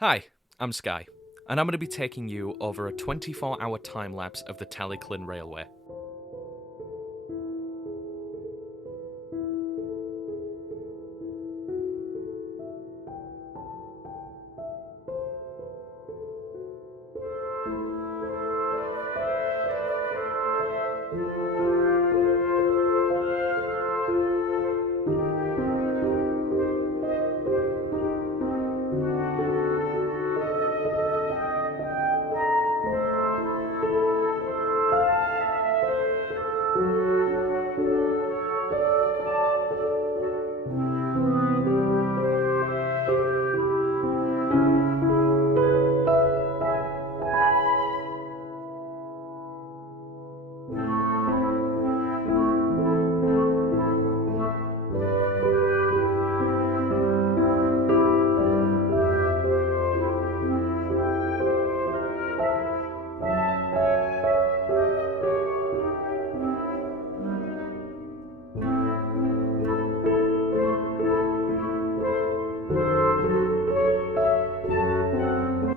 Hi, I'm Sky, and I'm going to be taking you over a 24-hour time lapse of the Talyllyn Railway.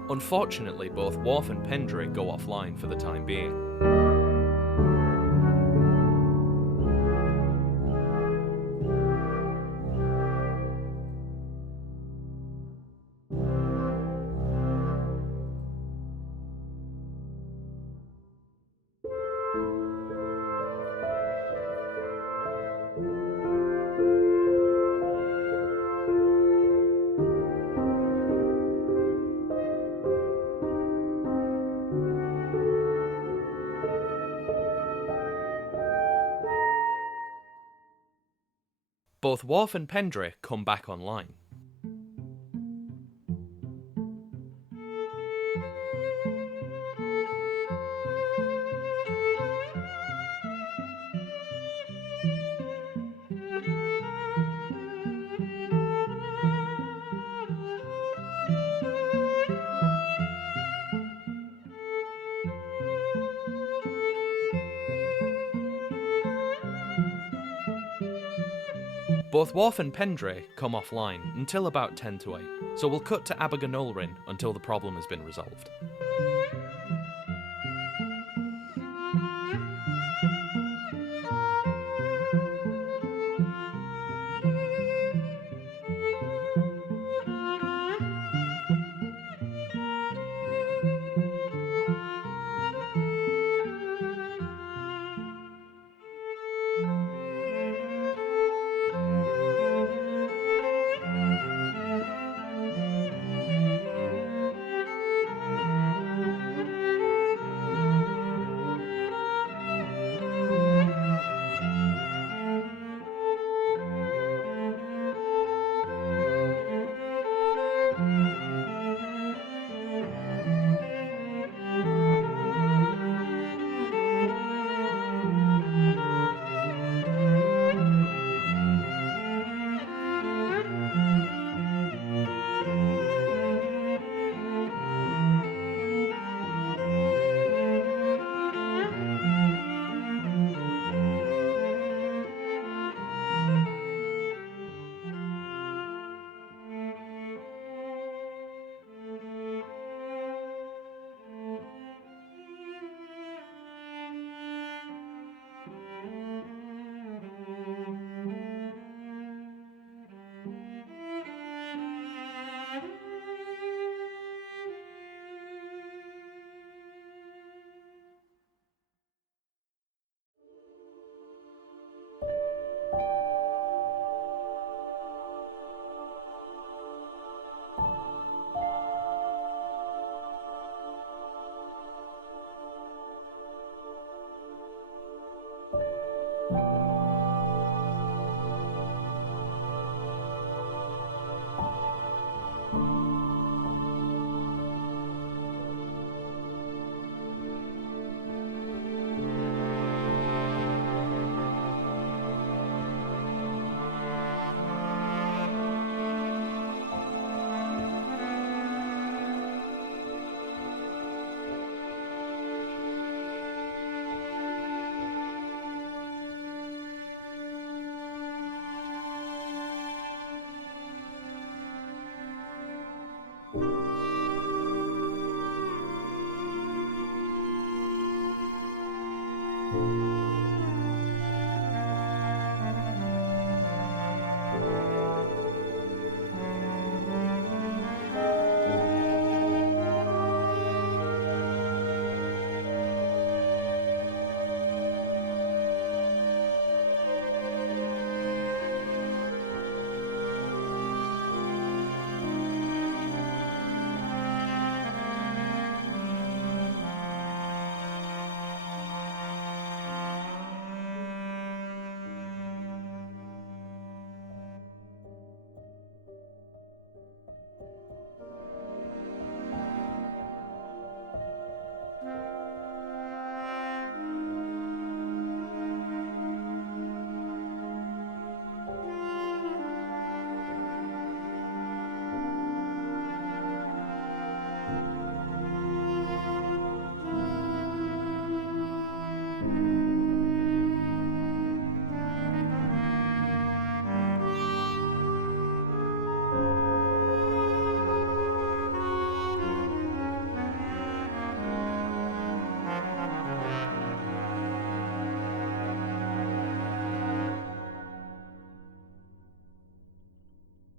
Unfortunately, both Worf and Pendry go offline for the time being. Both Worf and Pendry come back online. Both Worf and Pendry come offline until about 10 to 8, so we'll cut to Abergynolrin until the problem has been resolved.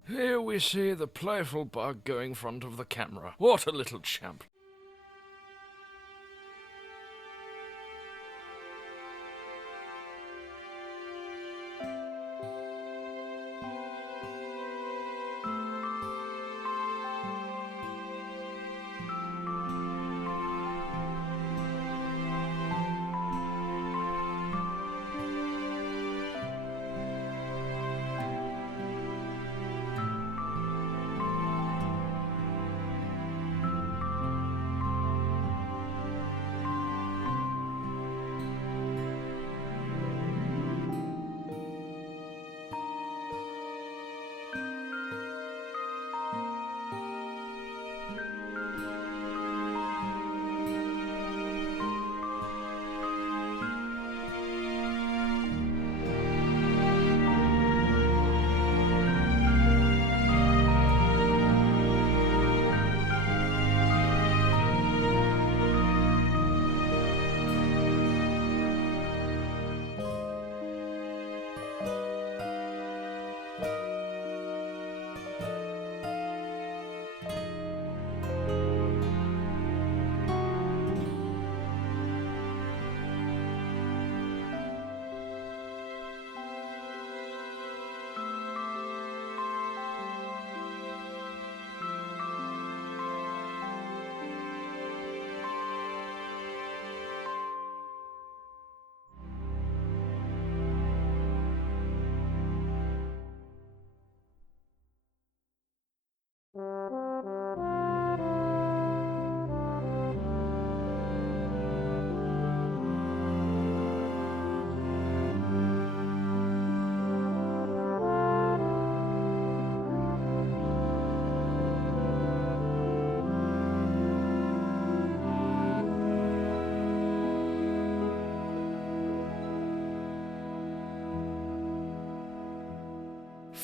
Here we see the playful bug going front of the camera. What a little champ.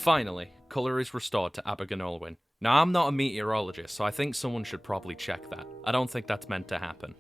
Finally, colour is restored to Abergynolwyn. Now, I'm not a meteorologist, so I think someone should probably check that. I don't think that's meant to happen.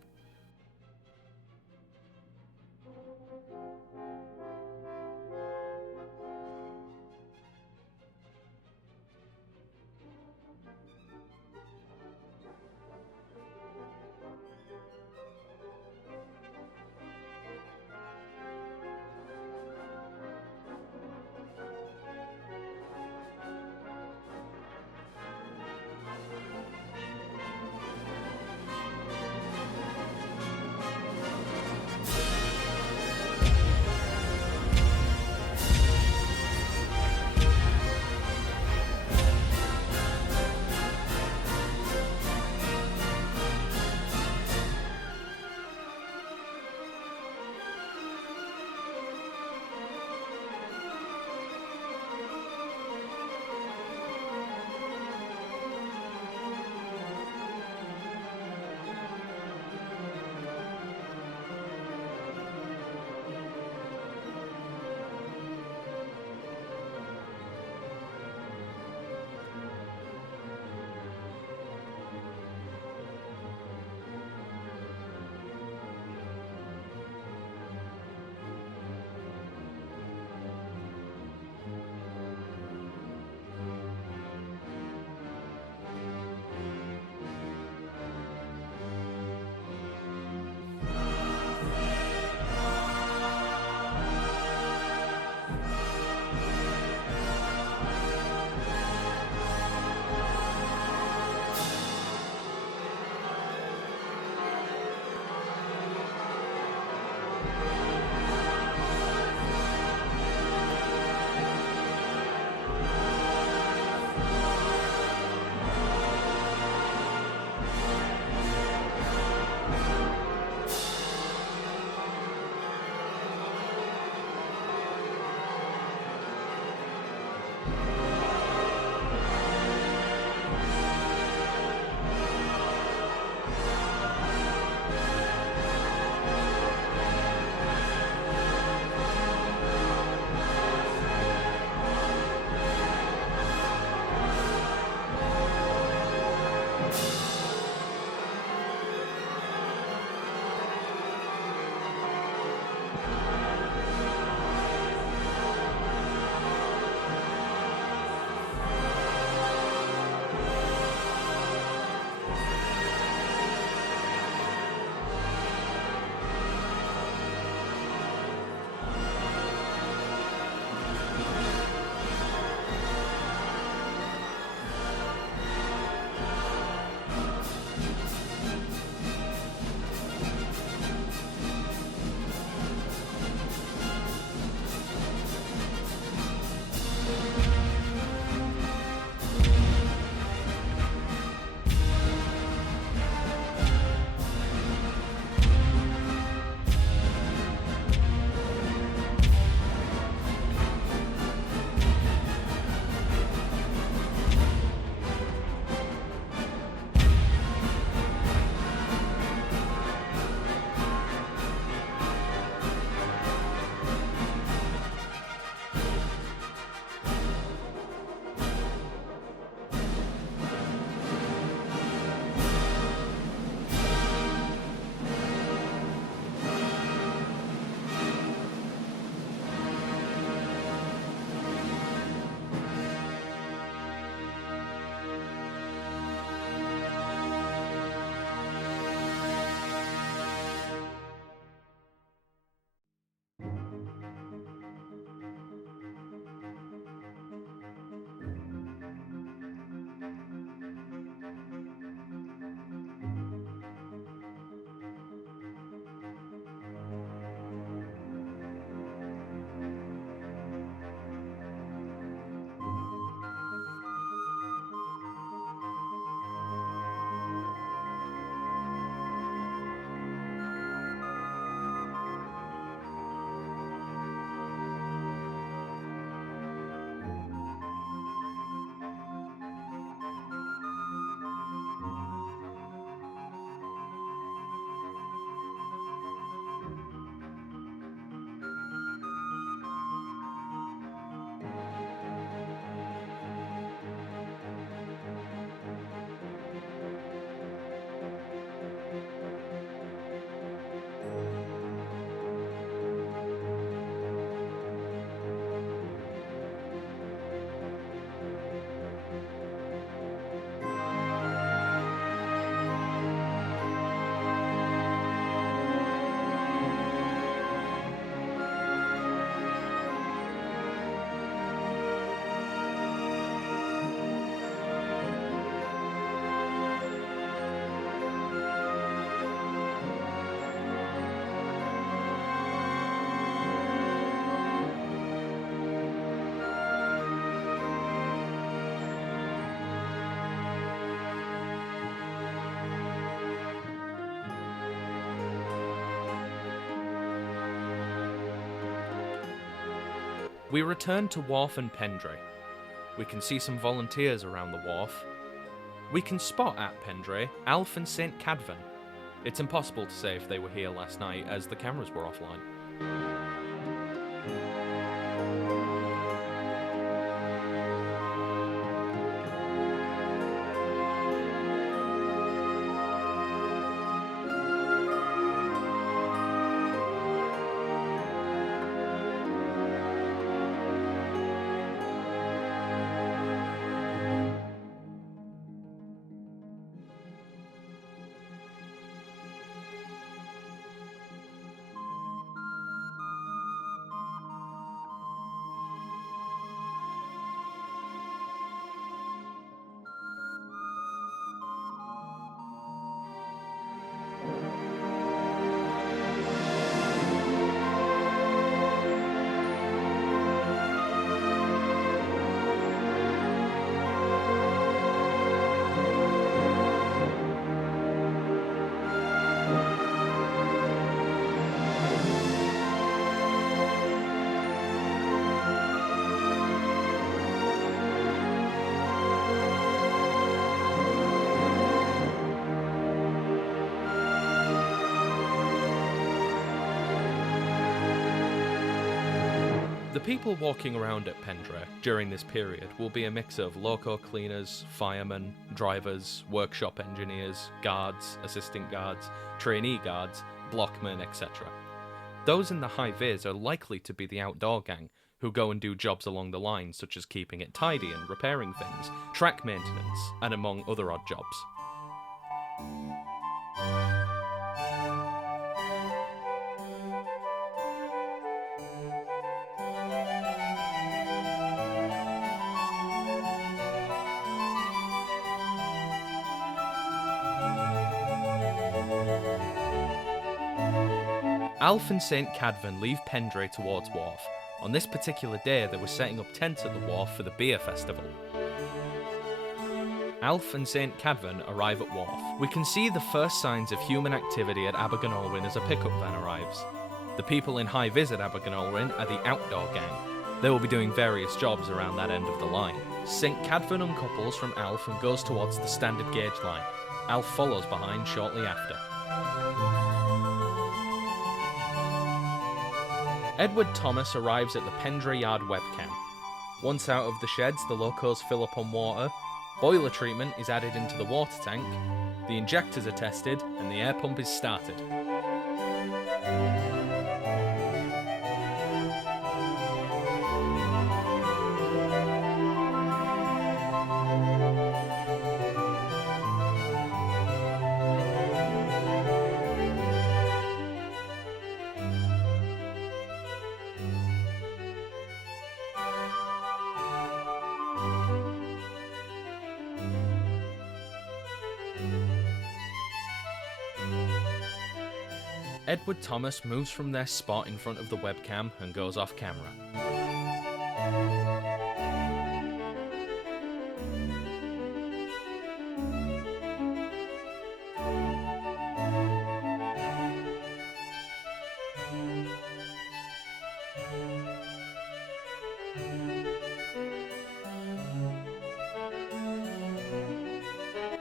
We return to Worf and Pendray. We can see some volunteers around the wharf. We can spot at Pendray Alf and St. Cadvan. It's impossible to say if they were here last night as the cameras were offline. people walking around at Pendray during this period will be a mix of loco cleaners, firemen, drivers, workshop engineers, guards, assistant guards, trainee guards, blockmen, etc. Those in the high vis are likely to be the outdoor gang, who go and do jobs along the line such as keeping it tidy and repairing things, track maintenance, and among other odd jobs. Alf and St. Cadvan leave Pendray towards Wharf. On this particular day, they were setting up tents at the wharf for the beer festival. Alf and St. Cadvan arrive at Wharf. We can see the first signs of human activity at Abergynolwyn as a pickup van arrives. The people in high vis at Abergynolwyn are the outdoor gang. They will be doing various jobs around that end of the line. St. Cadvan uncouples from Alf and goes towards the standard gauge line. Alf follows behind shortly after. Edward Thomas arrives at the Pendray Yard webcam. Once out of the sheds, the locos fill up on water, boiler treatment is added into the water tank, the injectors are tested, and the air pump is started. Edward Thomas moves from their spot in front of the webcam and goes off camera.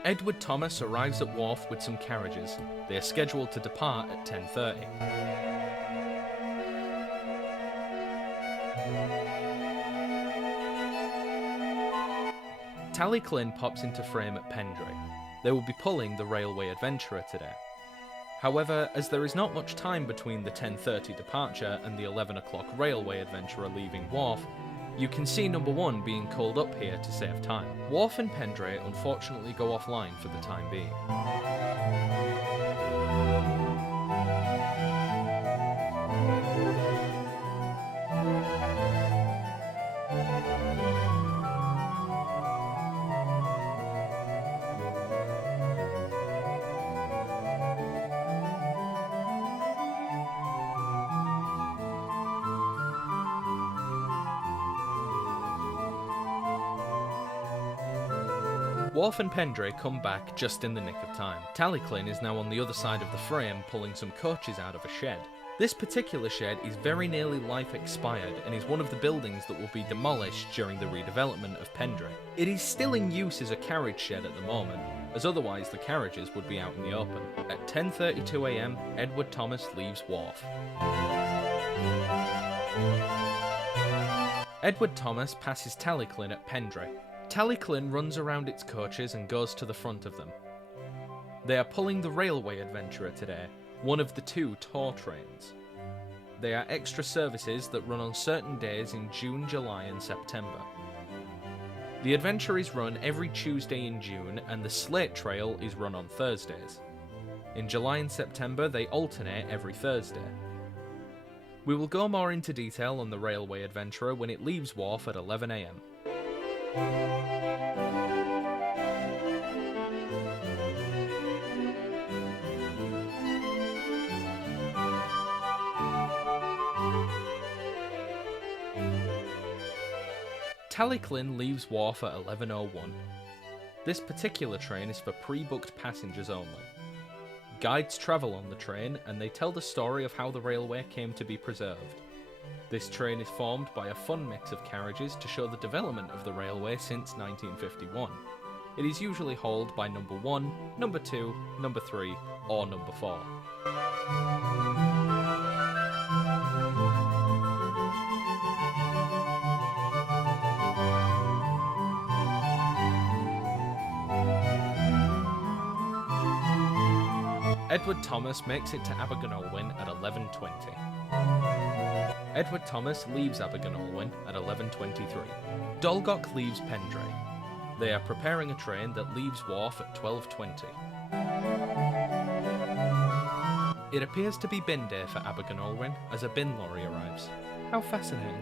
Edward Thomas arrives at Wharf with some carriages. They are scheduled to depart at 10:30. Talyllyn pops into frame at Pendray. They will be pulling the Railway Adventurer today. However, as there is not much time between the 10:30 departure and the 11 o'clock Railway Adventurer leaving Wharf, you can see number 1 being called up here to save time. Wharf and Pendray unfortunately go offline for the time being. Wharf and Pendray come back just in the nick of time. Talyllyn is now on the other side of the frame pulling some coaches out of a shed. This particular shed is very nearly life expired and is one of the buildings that will be demolished during the redevelopment of Pendray. It is still in use as a carriage shed at the moment, as otherwise the carriages would be out in the open. At 10:32 AM, Edward Thomas leaves Wharf. Edward Thomas passes Talyllyn at Pendray. Talyllyn runs around its coaches and goes to the front of them. They are pulling the Railway Adventurer today, one of the 2 tour trains. They are extra services that run on certain days in June, July and September. The Adventure is run every Tuesday in June and the Slate Trail is run on Thursdays. In July and September they alternate every Thursday. We will go more into detail on the Railway Adventurer when it leaves Wharf at 11 AM. Talyllyn leaves Wharf at 11:01. This particular train is for pre-booked passengers only. Guides travel on the train and they tell the story of how the railway came to be preserved. This train is formed by a fun mix of carriages to show the development of the railway since 1951. It is usually hauled by number 1, number 2, number 3, or number 4. Edward Thomas makes it to Abergynolwyn at 11:20. Edward Thomas leaves Abergynolwyn at 11:23. Dolgok leaves Pendray. They are preparing a train that leaves Wharf at 12:20. It appears to be bin day for Abergynolwyn as a bin lorry arrives. How fascinating.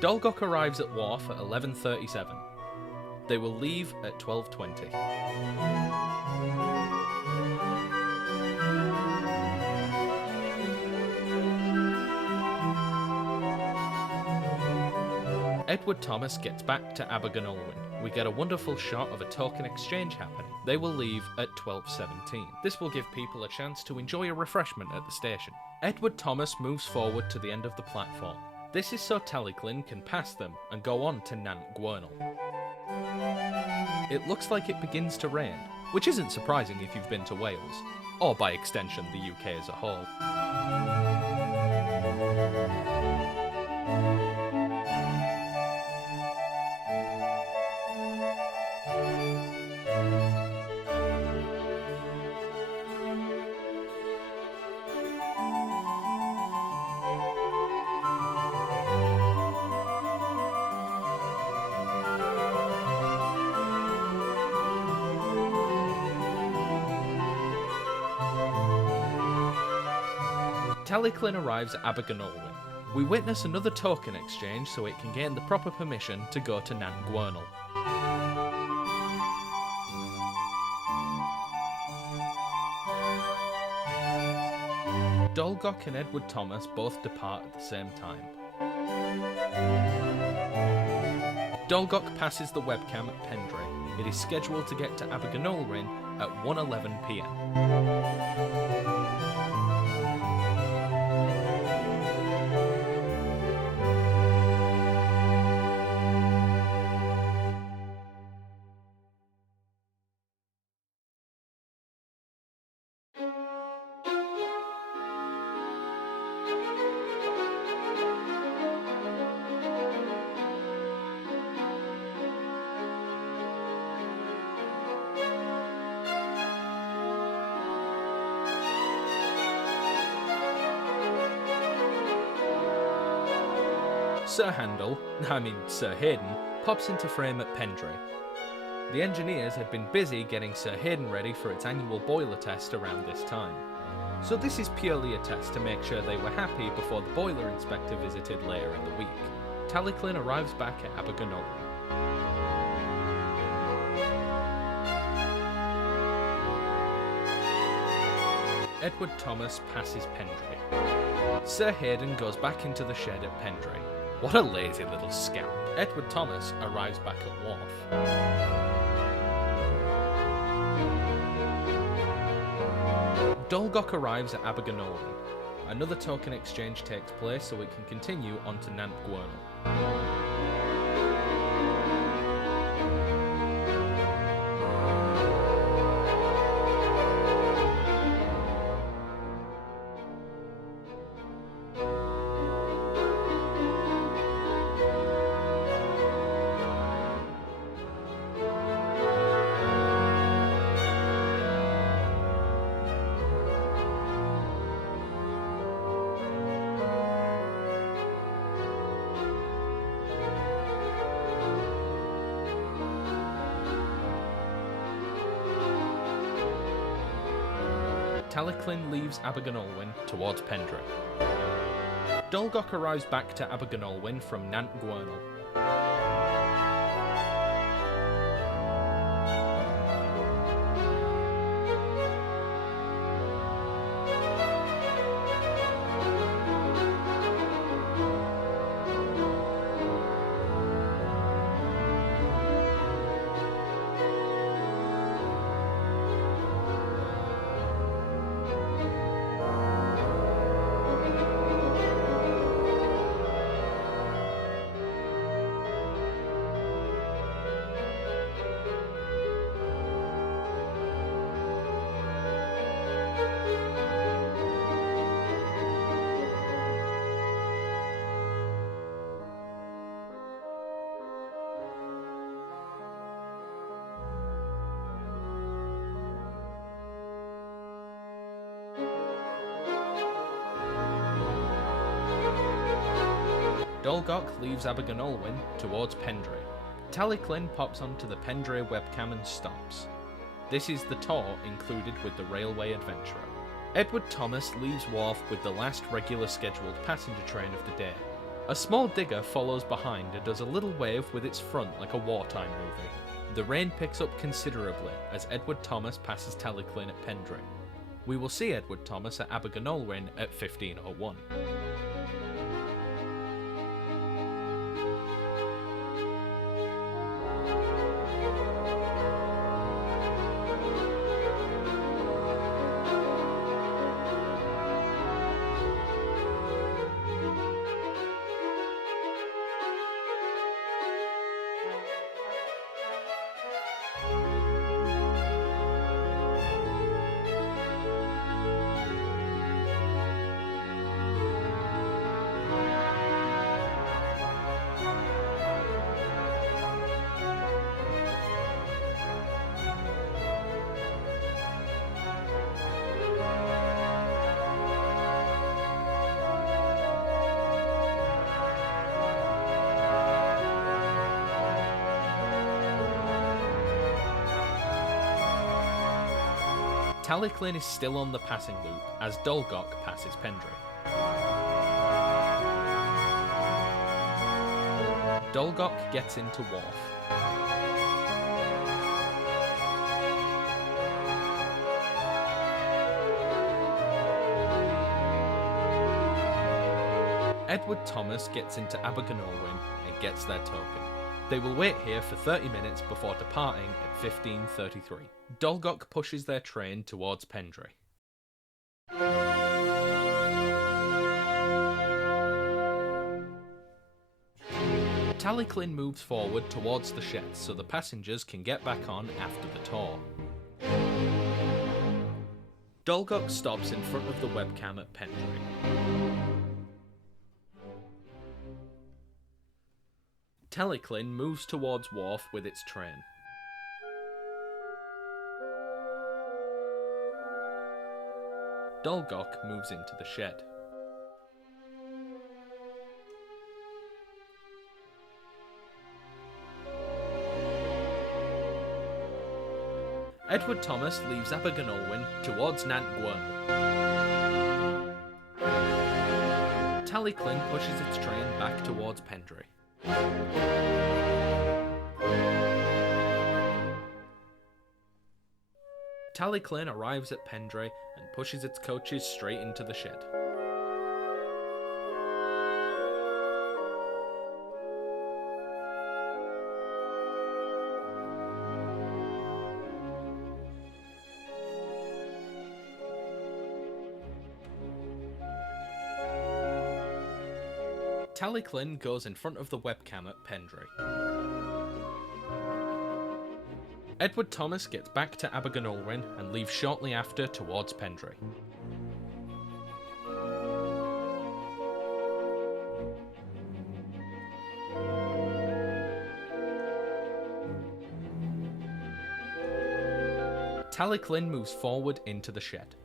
Dolgok arrives at Wharf at 11:37. They will leave at 12:20. Edward Thomas gets back to Abergynolwyn. We get a wonderful shot of a token exchange happening. They will leave at 12:17. This will give people a chance to enjoy a refreshment at the station. Edward Thomas moves forward to the end of the platform. This is so Talyllyn can pass them and go on to Nant Gwernal. It looks like it begins to rain, which isn't surprising if you've been to Wales, or by extension the UK as a whole. Talyllyn arrives at Abergynolwyn. We witness another token exchange so it can gain the proper permission to go to Nant Gwernal. Dolgok and Edward Thomas both depart at the same time. Dolgok passes the webcam at Pendray. It is scheduled to get to Abergynolwyn at 1:11 p.m. Sir Hayden, pops into frame at Pendray. The engineers had been busy getting Sir Hayden ready for its annual boiler test around this time. So this is purely a test to make sure they were happy before the boiler inspector visited later in the week. Talyllyn arrives back at Abergynolwyn. Edward Thomas passes Pendray. Sir Hayden goes back into the shed at Pendray. What a lazy little scamp. Edward Thomas arrives back at Wharf. Dolgok arrives at Abergynolwyn. Another token exchange takes place so it can continue on to Nant Gwernal. Talyllyn leaves Abergynolwyn towards Pendray. Dolgok arrives back to Abergynolwyn from Nant Gwernal. Dolgok leaves Abergynolwyn towards Pendray. Talyllyn pops onto the Pendray webcam and stops. This is the tour included with the railway adventurer. Edward Thomas leaves Wharf with the last regular scheduled passenger train of the day. A small digger follows behind and does a little wave with its front like a wartime movie. The rain picks up considerably as Edward Thomas passes Talyllyn at Pendray. We will see Edward Thomas at Abergynolwyn at 15:01. Talyllyn is still on the passing loop as Dolgok passes Pendray. Dolgok gets into Wharf. Edward Thomas gets into Abergynolwyn and gets their token. They will wait here for 30 minutes before departing at 15:33. Dolgok pushes their train towards Pendray. Talyllyn moves forward towards the sheds so the passengers can get back on after the tour. Dolgok stops in front of the webcam at Pendray. Talyllyn moves towards Wharf with its train. Dolgok moves into the shed. Edward Thomas leaves Abergynolwyn towards Nant Gwern. Talyllyn pushes its train back towards Pendray. Talyllyn arrives at Pendray and pushes its coaches straight into the shed. Talyllyn goes in front of the webcam at Pendray. Edward Thomas gets back to Abergynolwyn and leaves shortly after towards Pendray. Talyllyn moves forward into the shed.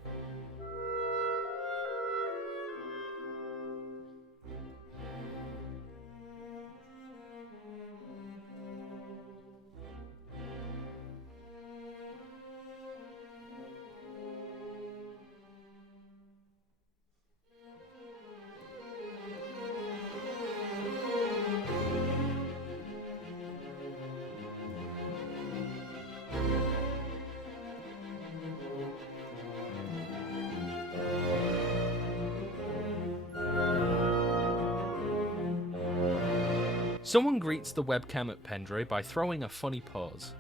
Someone greets the webcam at Pendray by throwing a funny pose.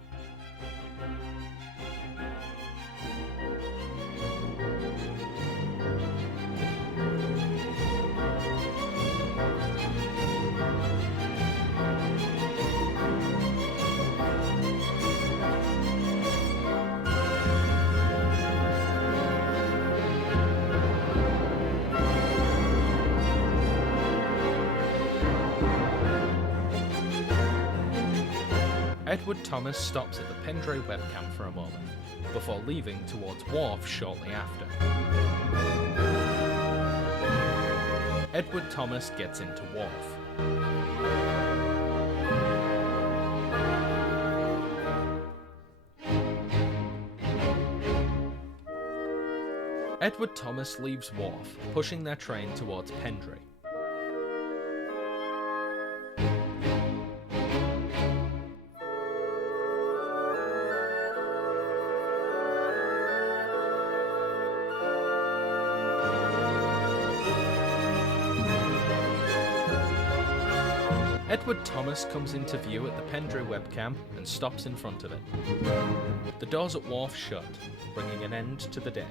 Edward Thomas stops at the Pendray webcam for a moment, before leaving towards Wharf shortly after. Edward Thomas gets into Wharf. Edward Thomas leaves Wharf, pushing their train towards Pendray. Edward Thomas comes into view at the Pendray webcam and stops in front of it. The doors at Wharf shut, bringing an end to the day.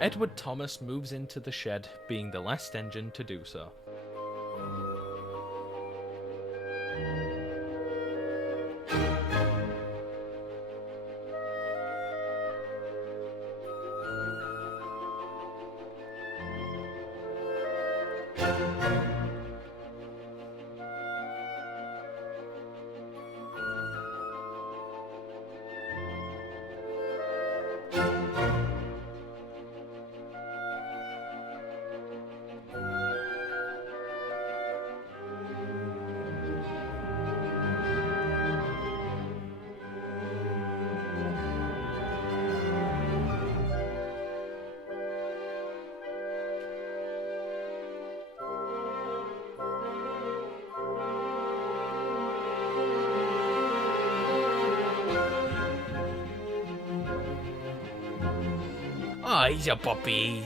Edward Thomas moves into the shed, being the last engine to do so. Oh, he's a puppy.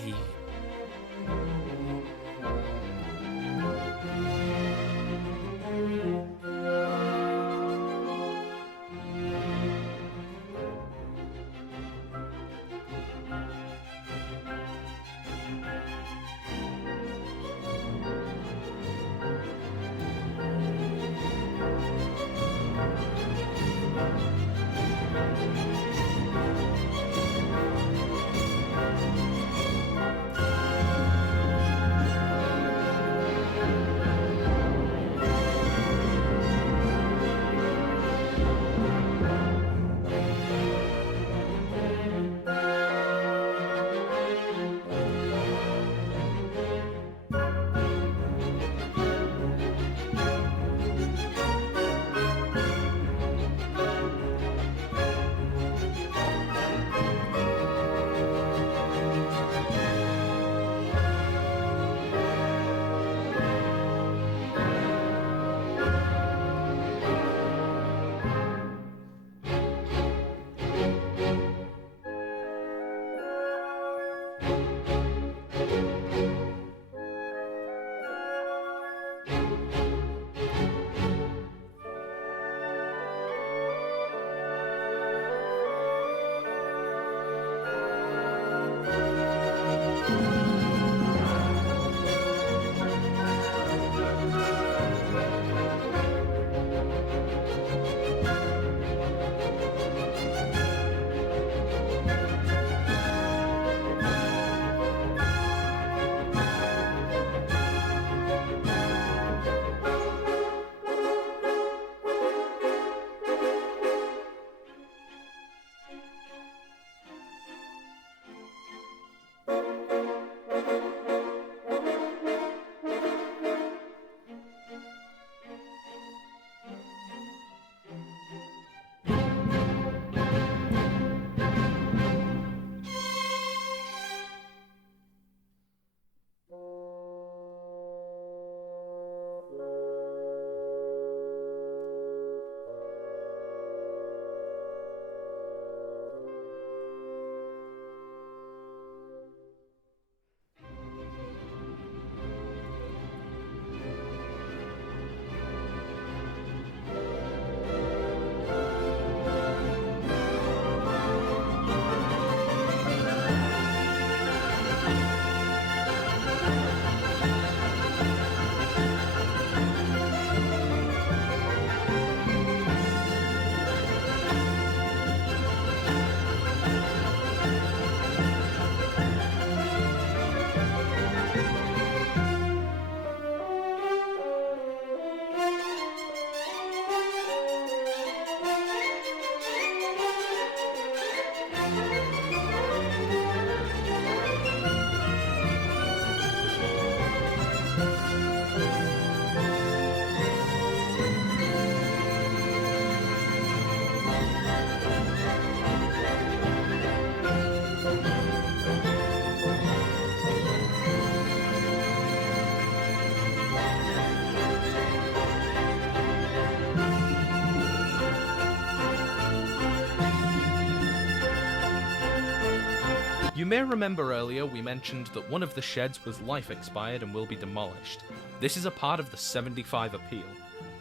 You may remember earlier we mentioned that one of the sheds was life expired and will be demolished. This is a part of the 75 appeal.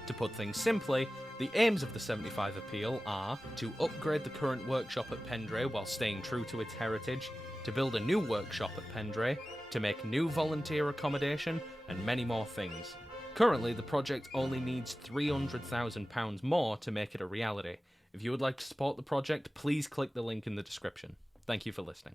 To put things simply, the aims of the 75 appeal are to upgrade the current workshop at Pendray while staying true to its heritage, to build a new workshop at Pendray, to make new volunteer accommodation, and many more things. Currently, the project only needs £300,000 more to make it a reality. If you would like to support the project, please click the link in the description. Thank you for listening.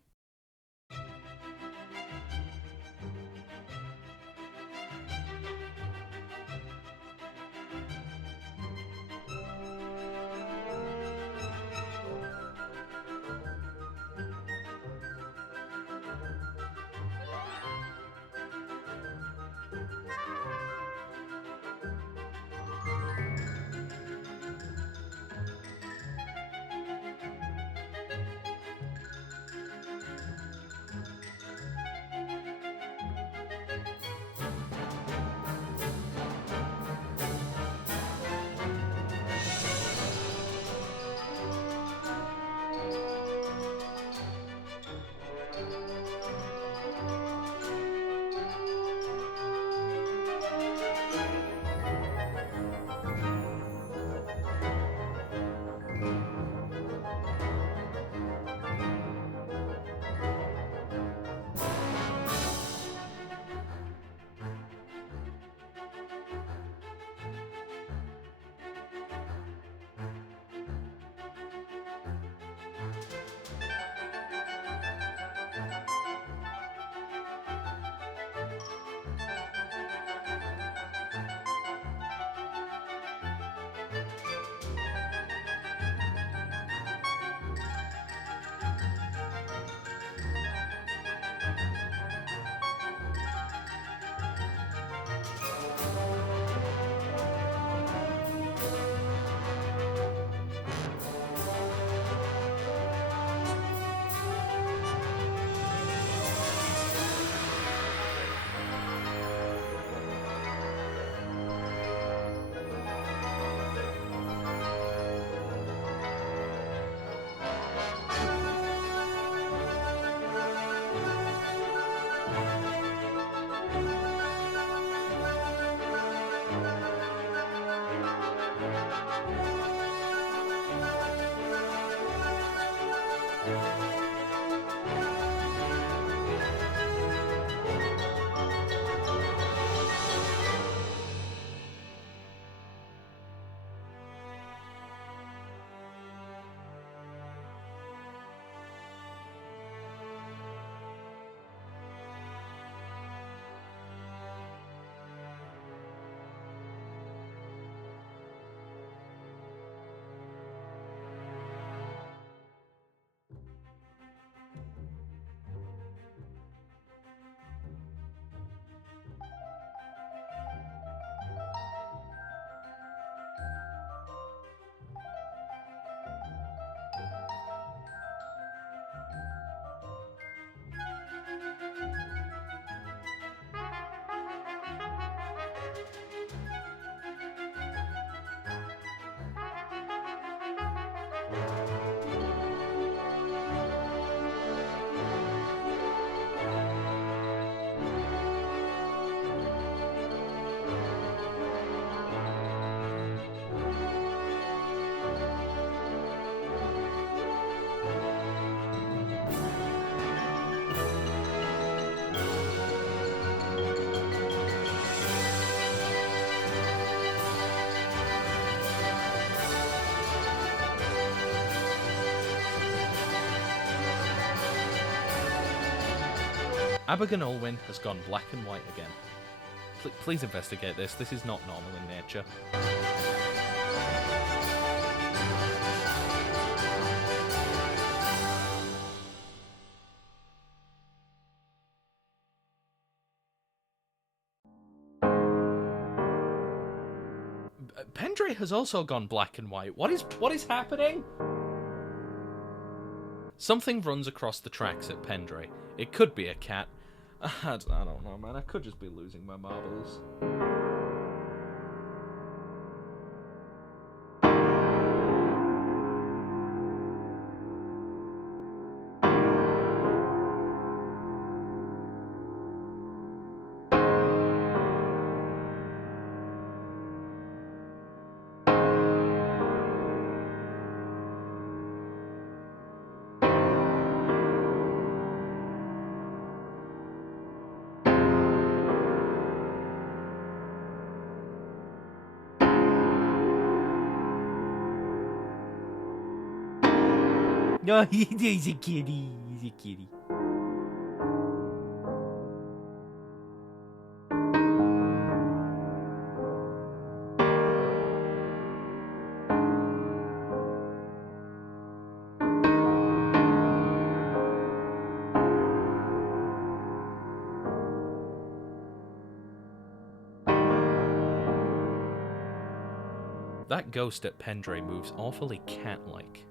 Abergyn Olwyn has gone black and white again. Please investigate this. This is not normal in nature. Pendray has also gone black and white. What is happening? Something runs across the tracks at Pendray. It could be a cat. I don't know, man. I could just be losing my marbles. No, he's a kitty. He's a kitty. That ghost at Pendray moves awfully cat-like.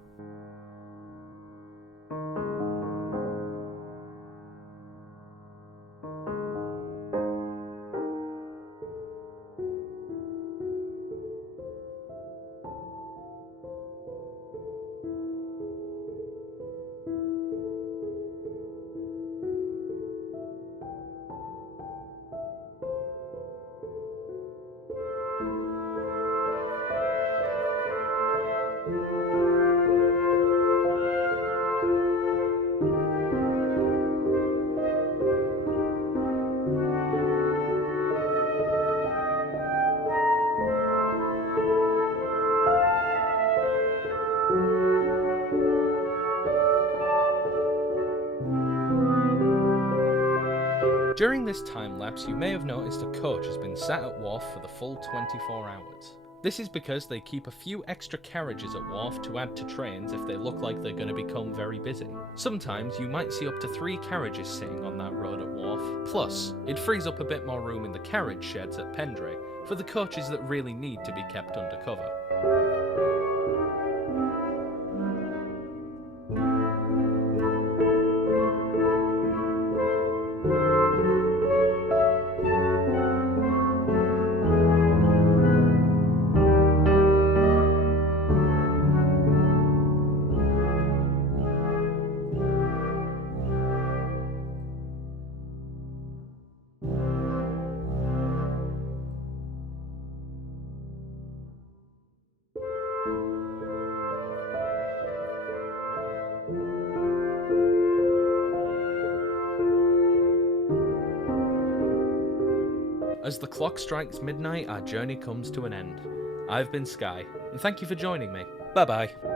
During this time lapse, you may have noticed a coach has been sat at Wharf for the full 24 hours. This is because they keep a few extra carriages at Wharf to add to trains if they look like they're going to become very busy. Sometimes you might see up to 3 carriages sitting on that road at Wharf. Plus, it frees up a bit more room in the carriage sheds at Pendray for the coaches that really need to be kept under cover. As the clock strikes midnight, our journey comes to an end. I've been Sky, and thank you for joining me. Bye-bye.